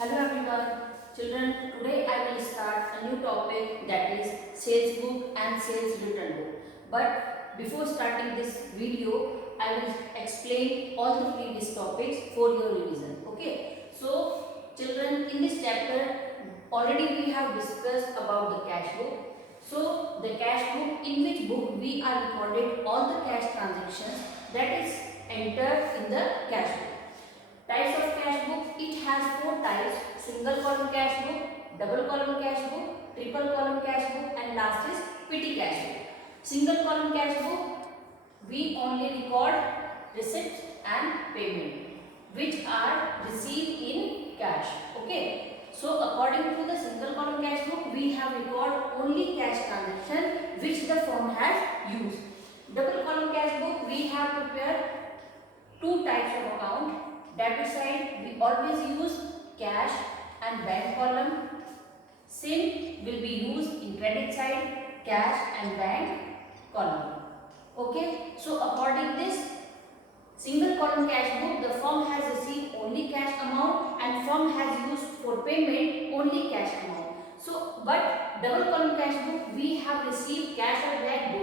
Hello everyone, children. Today I will start a new topic, that is sales book and sales return book. But before starting this video, I will explain all the previous topics for your revision. Okay. So children, in this chapter already we have discussed about the cash book. So the cash book, in which book we are recorded all the cash transactions that is entered in the cash book. Types of cash book, it has four types: single column cash book, double column cash book, triple column cash book, and last is petty cash book. Single column cash book, we only record receipts and payment which are received in cash. Okay. So according to the single column cash book, we have record only cash transaction which the firm has used. Double column cash book, we have prepared two types of account. Debit side, we always use cash and bank column. Same will be used in credit side, cash and bank column. Okay. So according this single column cash book, the firm has received only cash amount and firm has used for payment only cash amount. So but double column cash book, we have received cash and bank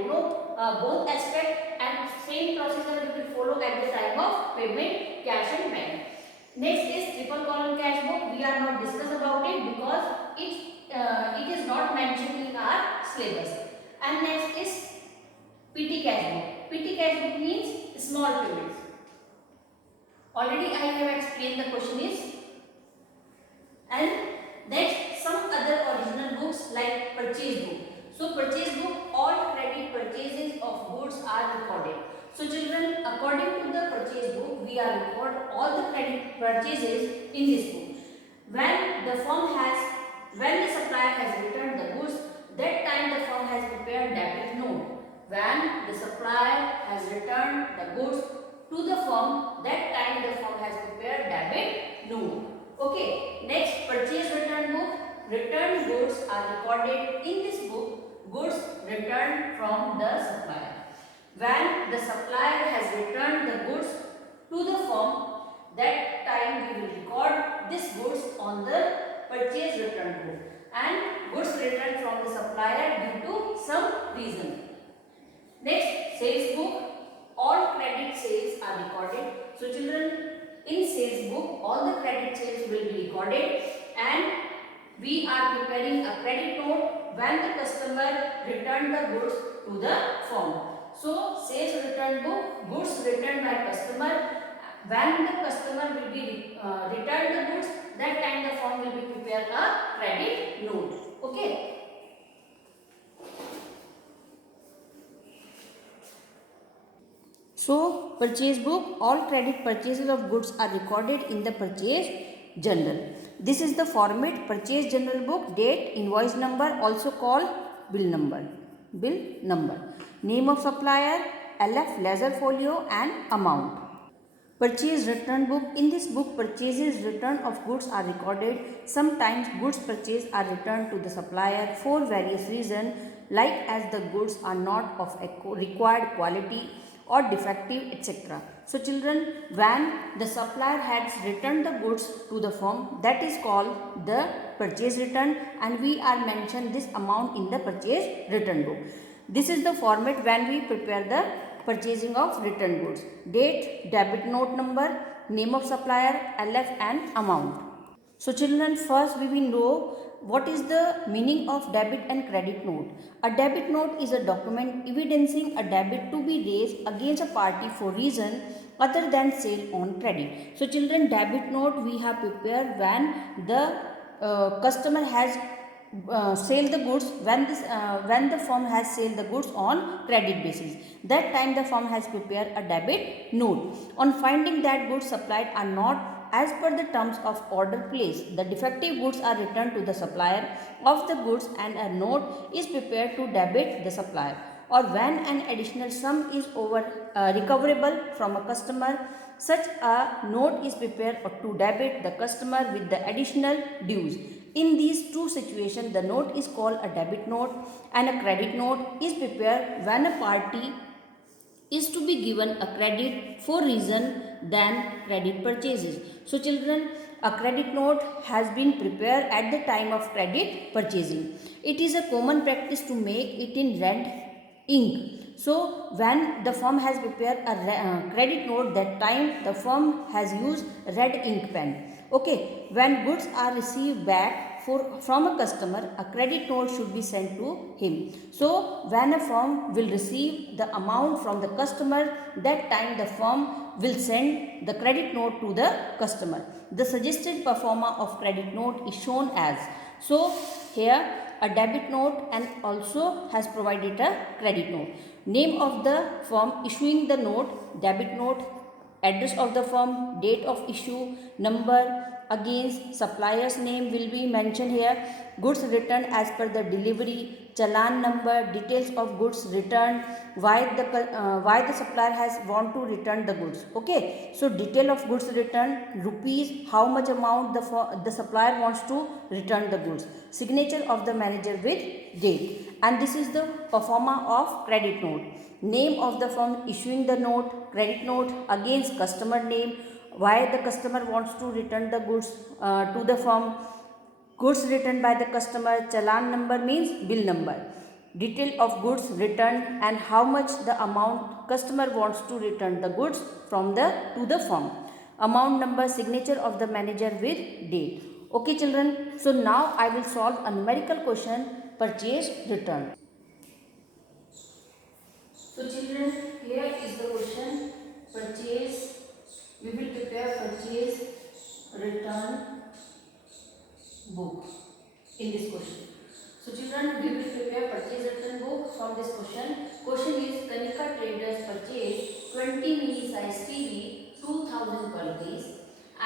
both aspect, and same procedure we will follow at the time of payment, cash and bank. Next is triple column cash book. We are not discuss about it because it is not mentioned in our syllabus. And next is petty cash book. Petty cash book means small payments. Already I have explained the question is. And next, some other original books like purchase book. So purchase book, all credit purchases of goods are recorded. So children, according to the purchase book, we are record all the credit purchases in this book. When the supplier has returned the goods, that time the firm has prepared debit note. When the supplier has returned the goods to the firm, that time the firm has prepared debit note. Okay. Next, purchase return book. Returned goods are recorded in this book. Goods returned from the supplier. When the supplier has returned the goods to the firm, that time we will record this goods on the purchase return book, and goods returned from the supplier due to some reason. Next, sales book. All credit sales are recorded. So children, in sales book, all the credit sales will be recorded, and we are preparing a credit note when the customer returned the goods to the firm. So sales return book, goods returned by customer. When the customer will be return the goods, that time the firm will be prepare a credit note. Okay. So purchase book, all credit purchases of goods are recorded in the purchase journal. This is the format: purchase journal book, date, invoice number, also called bill number. Bill number, name of supplier, LF, ledger folio, and amount. Purchase return book. In this book, purchases return of goods are recorded. Sometimes goods purchased are returned to the supplier for various reasons, like as the goods are not of required quality or defective, etc. So children, when the supplier has returned the goods to the firm, that is called the purchase return, and we are mentioned this amount in the purchase return book. This is the format when we prepare the purchasing of return goods: date, debit note number, name of supplier, LF, and amount. So children, first we will know what is the meaning of debit and credit note. A debit note is a document evidencing a debit to be raised against a party for reason other than sale on credit. So children, debit note we have prepared when the customer has sell the goods, when the firm has sold the goods on credit basis. That time the firm has prepared a debit note. On finding that goods supplied are not as per the terms of order placed, the defective goods are returned to the supplier of the goods, and a note is prepared to debit the supplier. Or when an additional sum is recoverable from a customer, such a note is prepared to debit the customer with the additional dues. In these two situations, the note is called a debit note, and a credit note is prepared when a party is to be given a credit for reason than credit purchases. So children, a credit note has been prepared at the time of credit purchasing. It is a common practice to make it in red ink. So when the firm has prepared a credit note, that time the firm has used red ink pen. Okay, when goods are received back from a customer, a credit note should be sent to him. So when a firm will receive the amount from the customer, that time the firm will send the credit note to the customer. The suggested performer of credit note is shown as. So here a debit note and also has provided a credit note. Name of the firm issuing the note, debit note, address of the firm, date of issue, number, against supplier's name will be mentioned here, goods returned as per the delivery, challan number, details of goods returned, why the supplier has want to return the goods. Okay, so detail of goods returned, rupees, how much amount the supplier wants to return the goods, signature of the manager with date, and this is the performer of credit note. Name of the firm issuing the note, credit note, against customer name, why the customer wants to return the goods to the firm, goods returned by the customer, challan number means bill number, detail of goods returned and how much the amount customer wants to return the goods from the to the firm, amount number, signature of the manager with date. Okay children, so now I will solve a numerical question, purchase return. So children, here is the question, purchase, we will prepare purchase return book in this question. So children, we will prepare purchase return book from this question. Question is, Kanika Traders purchased 20 mini size TV 2000 per piece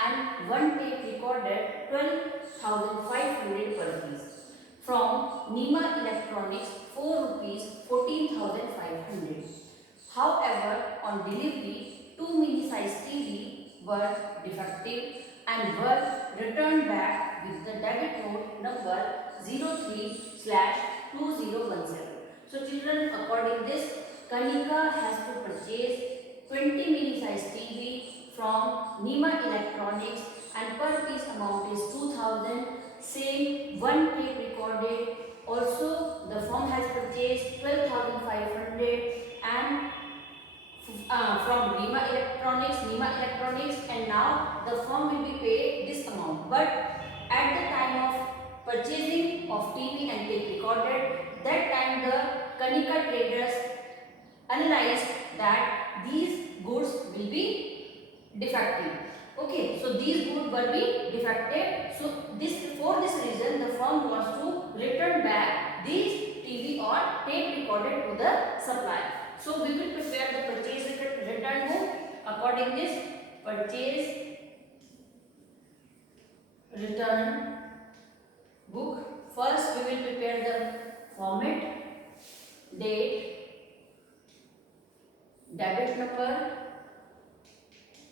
and one tape recorded 12,500 per piece from Nima Electronics 4 rupees 14,500. However, on delivery, 2 mini size TV were defective and were returned back with the debit note number 03/2017. So children, according this, Kanika has to purchase 20 mini size TV from Nima Electronics and per piece amount is 2000. Same one tape recorded. Also, the firm has purchased 12,500 and from Nima Electronics, and now the firm will be paid this amount. But at the time of purchasing of TV and tape recorded, that time the Kanika traders analyzed that these goods will be defective. Okay, so these goods will be defective. So for this reason, the firm wants to return back these TV or tape recorded to the supplier. So we will prepare the purchase return book according this purchase return book. First we will prepare the format, date, debit number,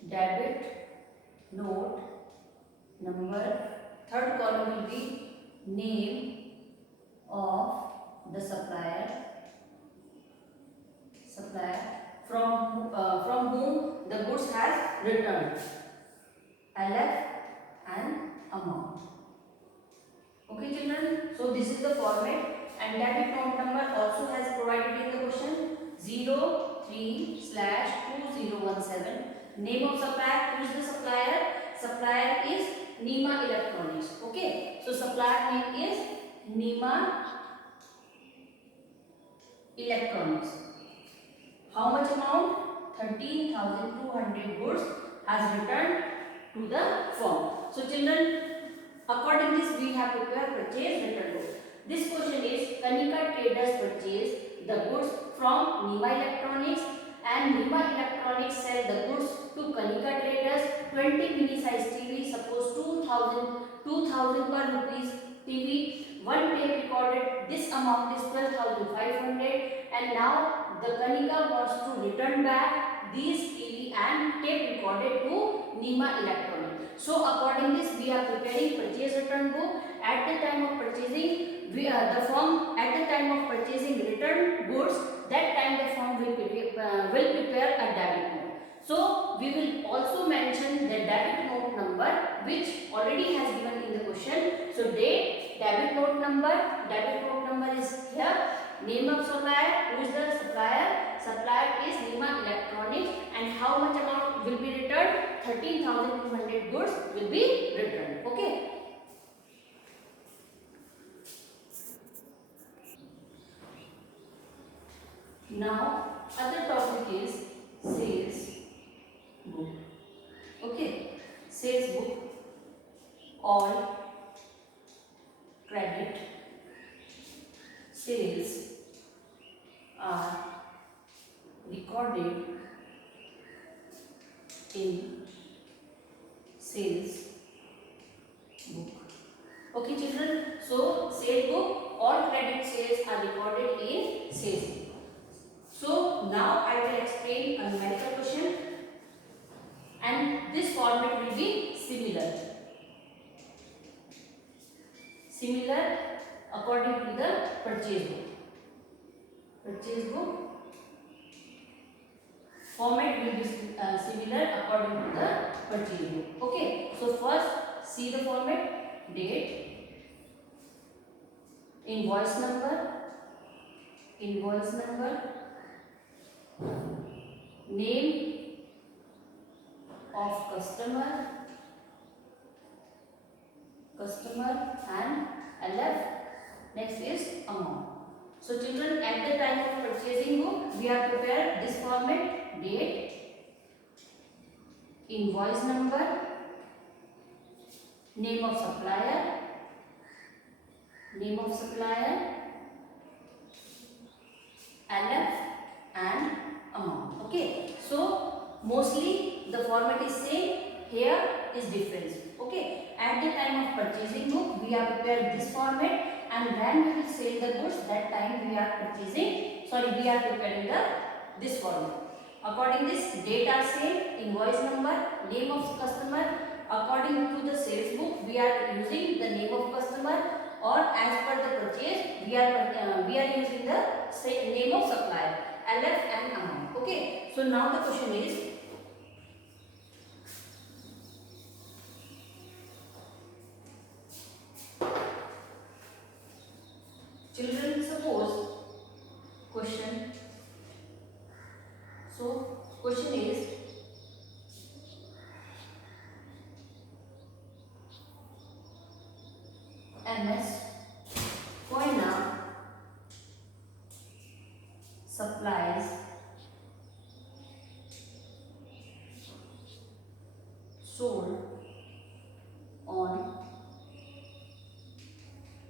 debit note number. Third column will be name of the supplier from whom the goods has returned, LF and amount. Okay children, so this is the format, and debit note number also has provided in the question 03/2017. Name of supplier, who is the supplier? Supplier is Nima Electronics. Okay, so supplier name is Nima Electronics. How much amount? 13,200 goods has returned to the firm. So children, according this we have prepared purchase return book. This question is, Kanika Traders purchased the goods from Nima Electronics and Nima Electronics sell the goods to Kanika Traders 20 mini size TV, suppose 2000 per rupees TV, one tape recorded, this amount is 12,500, and now the Kanika wants to return back these TV and tape recorded to Nima Electronics. So according this we are preparing purchase return book. At the time of purchasing, the firm at the time of purchasing return goods, that time the firm will prepare a debit note. So we will also mention the debit note number which already has given in the question. So date, debit note number is here. Name of supplier, who is the supplier? Supplier is Nima Electronics, and how much amount will be returned? 13,200 goods will be returned. Okay. Now other topic is sales book. Okay, sales book, all credit sales are recorded in sales book. Okay children, so sales book, all credit sales are recorded in sales book. So now I will explain a numerical question, and this format will be similar according to the purchase book. Purchase book format will be similar according to the purchase book. Okay, so first see the format: date, invoice number, name of customer and LF. Next is amount. So children, at the time of purchasing book, we are prepared this format: date, invoice number, name of supplier, LF and amount. Okay, so mostly the format is same, here is difference. Okay, at the time of purchasing book we are prepared this format, and when we will sell the goods, that time we are preparing this format. According this, date are same, invoice number, name of customer. According to the sales book, we are using the name of customer, or as per the purchase we are using the name of supplier, LF and amount. Okay, so now the question is, children, suppose question. So question is, MS Koina supplies sold on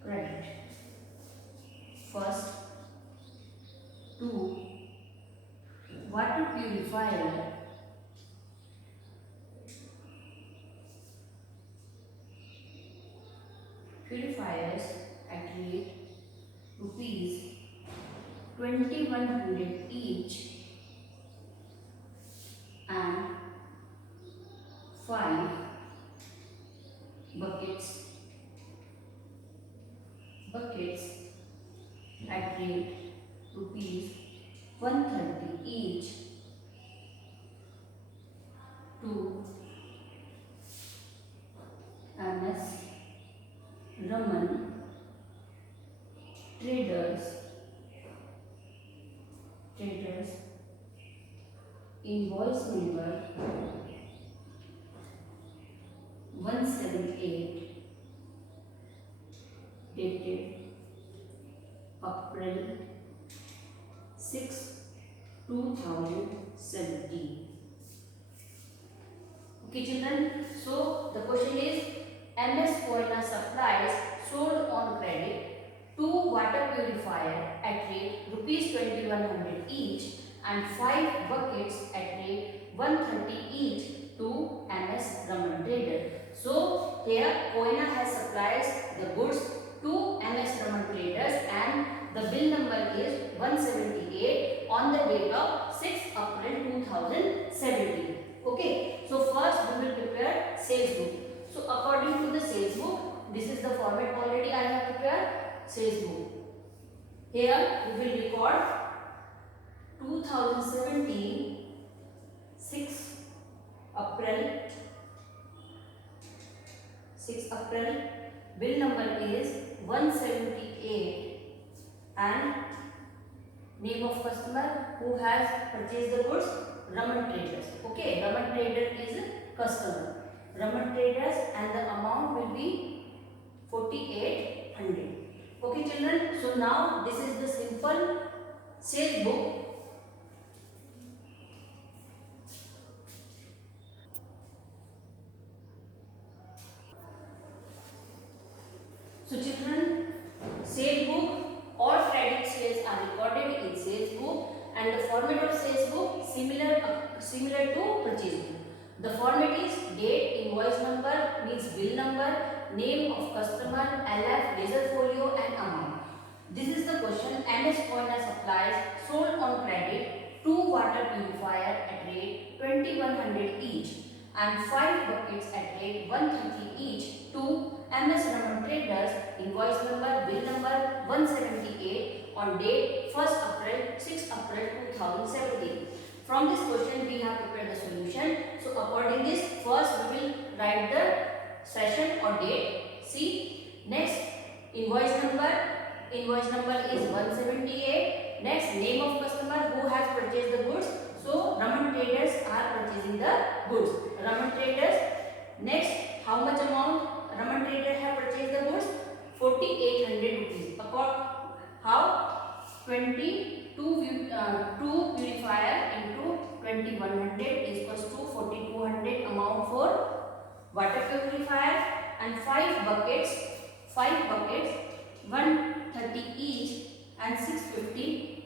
credit. First, to water purifiers at rate rupees 2100 each, and 5 buckets at rate rupees 130 each to MS Raman Traders, invoice number 178, dated April 6, 2017. Okay children, so the question is, MS Koina supplies sold on credit 2 water purifier at rate rupees 2100 each and 5 buckets at rate 130 each to MS Raman Trader. So here Koina has supplies the goods to MS Raman Traders, and the bill number is 178 on the date of 6 April 2017. Okay, so first we will prepare sales book. So according to the sales book, this is the format already I have prepared. Sales book. Here we will record 2017 6 6 April. Bill number is 178 and name of customer who has purchased the goods, Raman Traders. Okay, Raman Trader is customer. Raman Traders and the amount will be 4800. Okay children, so now this is the simple sales book. So children, sale book or credit sales are recorded in sales book and the format of sales book similar to purchase book. The format is date, invoice number means bill number, name of customer, LF, ledger folio and amount. This is the question. MS Koina supplies sold on credit 2 water purifier at rate 2100 each and 5 buckets at rate 130 each to MS Raman Traders, invoice number, bill number 178 on date 1st April, 6 April 2017. From this question we have prepared the solution. So according this, first we will write the session or date. See, next invoice number is 178. Next name of customer who has purchased the goods. So Raman Traders are purchasing the goods. Raman Traders. Next, how much amount Raman Traders have purchased the goods? 4800 rupees. How? 2 purifier into 2100 is equals to 4200 amount for water purifier and 5 buckets 130 each and 650.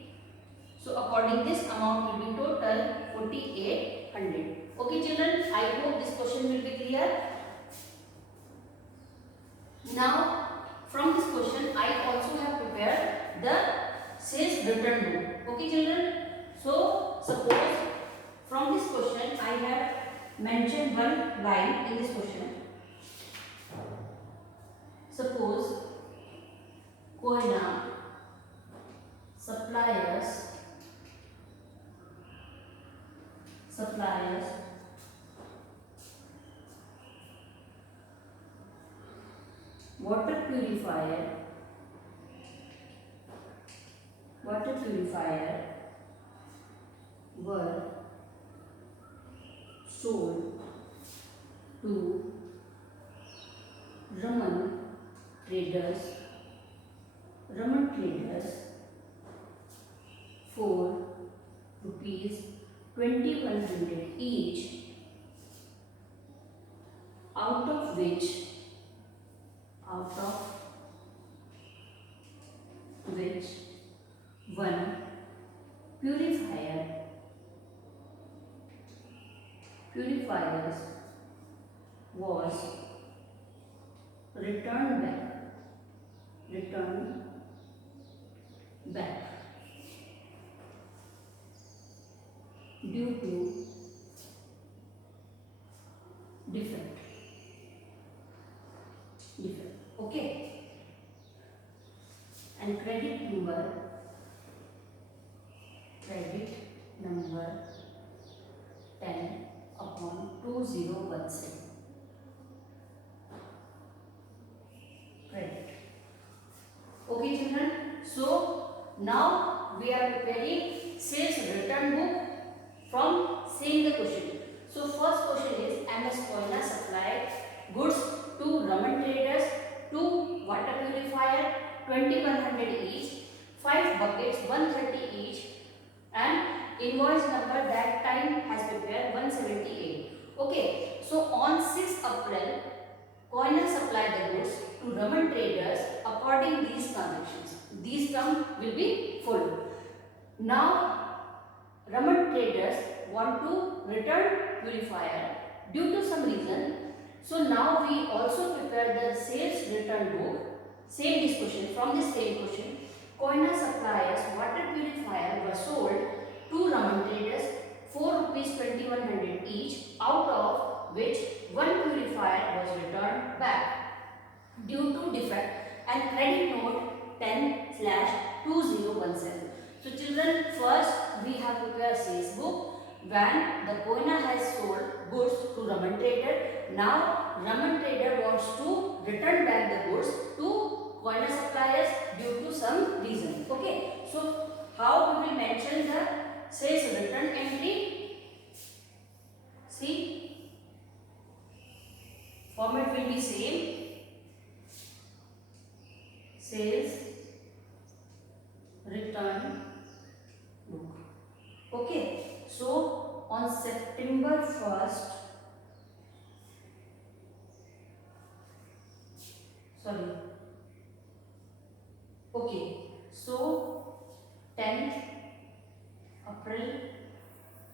So according this amount will be total 4800. Okay children, I hope this question will be clear. Now from this question I also have prepared the sales return book. Okay children, so suppose from this question I have mentioned one line in this question. Suppose Koina suppliers water purifier were sold to Raman Traders for rupees 2100 each, out of which one purifiers was returned back due to defect. Okay, and credit number 10 upon 2017. Credit. Okay children, so now we are preparing sales return book from seeing the question. So first question is MS Koina supplied goods to Raman Traders, 2 water purifier 2100 each, 5 buckets 130 each and invoice number that time has prepared 178. Okay, so on 6 April Koina supplied the goods to Raman Traders according these transactions. These terms will be full. Now Raman Traders want to return purifier due to some reason. So now we also prepare the sales return book. Same this question, from this same question, Koina suppliers water purifier was sold to Raman Traders for rupees 2100 each, out of which one purifier was returned back due to defect and credit note 10/2017. So children, first we have prepared sales book when the Koina has sold goods to Raman Trader. Now Raman trader wants to return back the goods to Koina suppliers due to some reason. Okay, so how we will mention the sales return entry? See, format will be same. Sales return book. Okay, so on September 1st, sorry, okay, so 10th April,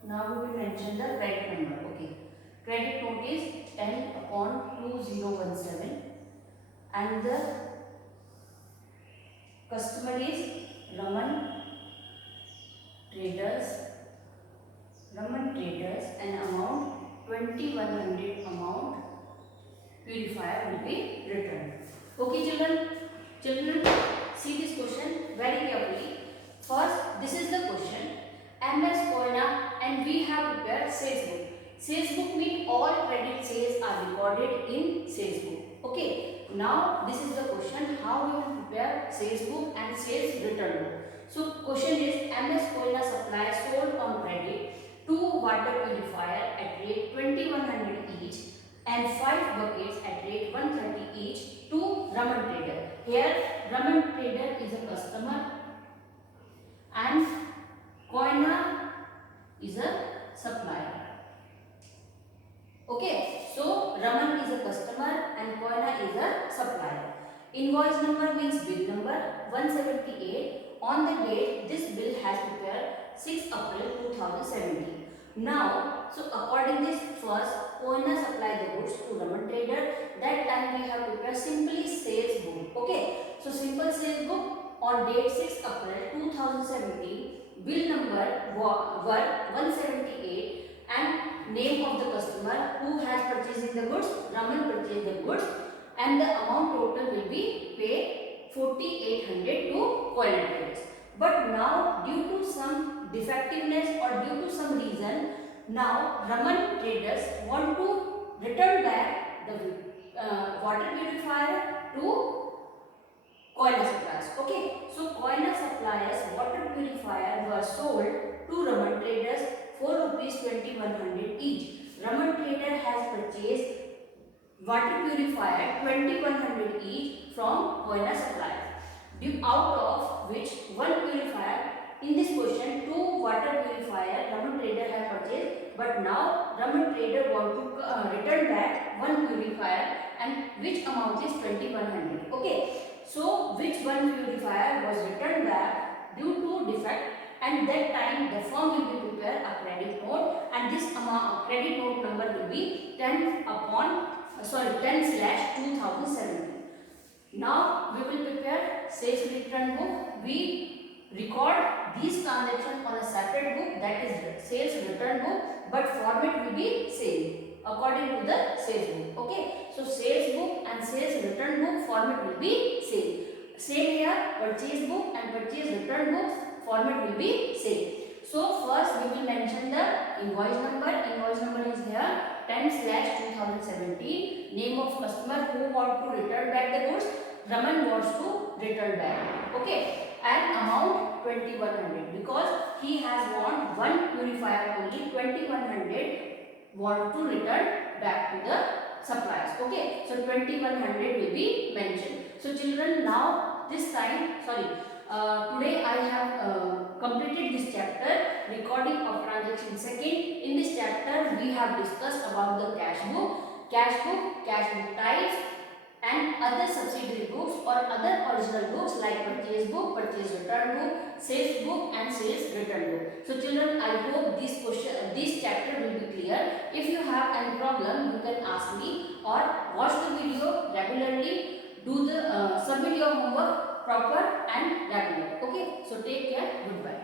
now we will mention the credit number. Okay, credit note is 10/2017 and the customer is Raman Traders and amount 2100 amount purifier will be returned. Okay children, see this question very carefully. First, this is the question. MS Koina and we have prepared sales book. Sales book means all credit sales are recorded in sales book. Okay, now this is the question, how we will prepare sales book and sales return book. So question is, MS Koina supply sold on credit 2 water purifier at rate 2100 each and 5 buckets at rate 130 each to Raman Trader. Here Raman Trader is a customer and Koina is a supplier. Okay, so Raman is a customer and Koina is a supplier. Invoice number means bill number 178. On the date this bill has prepared 6 April 2017. Now, so according this first, Koina supply the goods to Raman Trader. That time we have prepared simply sales book. Okay, so simple sales book on date 6 April 2017. Bill number were 178 and name of the customer who has purchased the goods. Raman purchased the goods and the amount total will be paid 4800 to Koina Traders. But now due to some defectiveness or due to some reason, now Raman Traders want to return back the water purifier to Koina suppliers. Okay, so Koina suppliers water purifier were sold to Raman Traders for ₹2100 each. Raman Trader has purchased water purifier 2100 each from Koina suppliers. Out of which one purifier, in this question 2 water purifier Raman Trader has purchased, but now Raman Trader want to return back one purifier and which amount is 2100. Okay, so which one purifier was returned back due to defect, and that time the firm will be prepare a credit note and this amount credit note number will be 10/2017. Now we will prepare sales return book. We record these transactions on a separate book, that is sales return book, but format will be same according to the sales book. Okay, so sales book and sales return book format will be same. Same here, purchase book and purchase return book format will be same. So first we will mention the invoice number. Invoice number is here 10/2017. Name of customer who want to return back the goods. Raman wants to return back. Okay, and amount 2100 because he has want one purifier only. 2100 want to return back to the suppliers. Okay, so 2100 will be mentioned. So children, now this time, today I have completed this chapter, recording of transaction second. In this chapter we have discussed about the cash book types and other subsidiary books or other original books like purchase book, purchase return book, sales book and sales return book. So children, I hope this chapter will be clear. If you have any problem, you can ask me or watch the video regularly. Do the submit your homework proper and regular. Okay, so take care. Goodbye.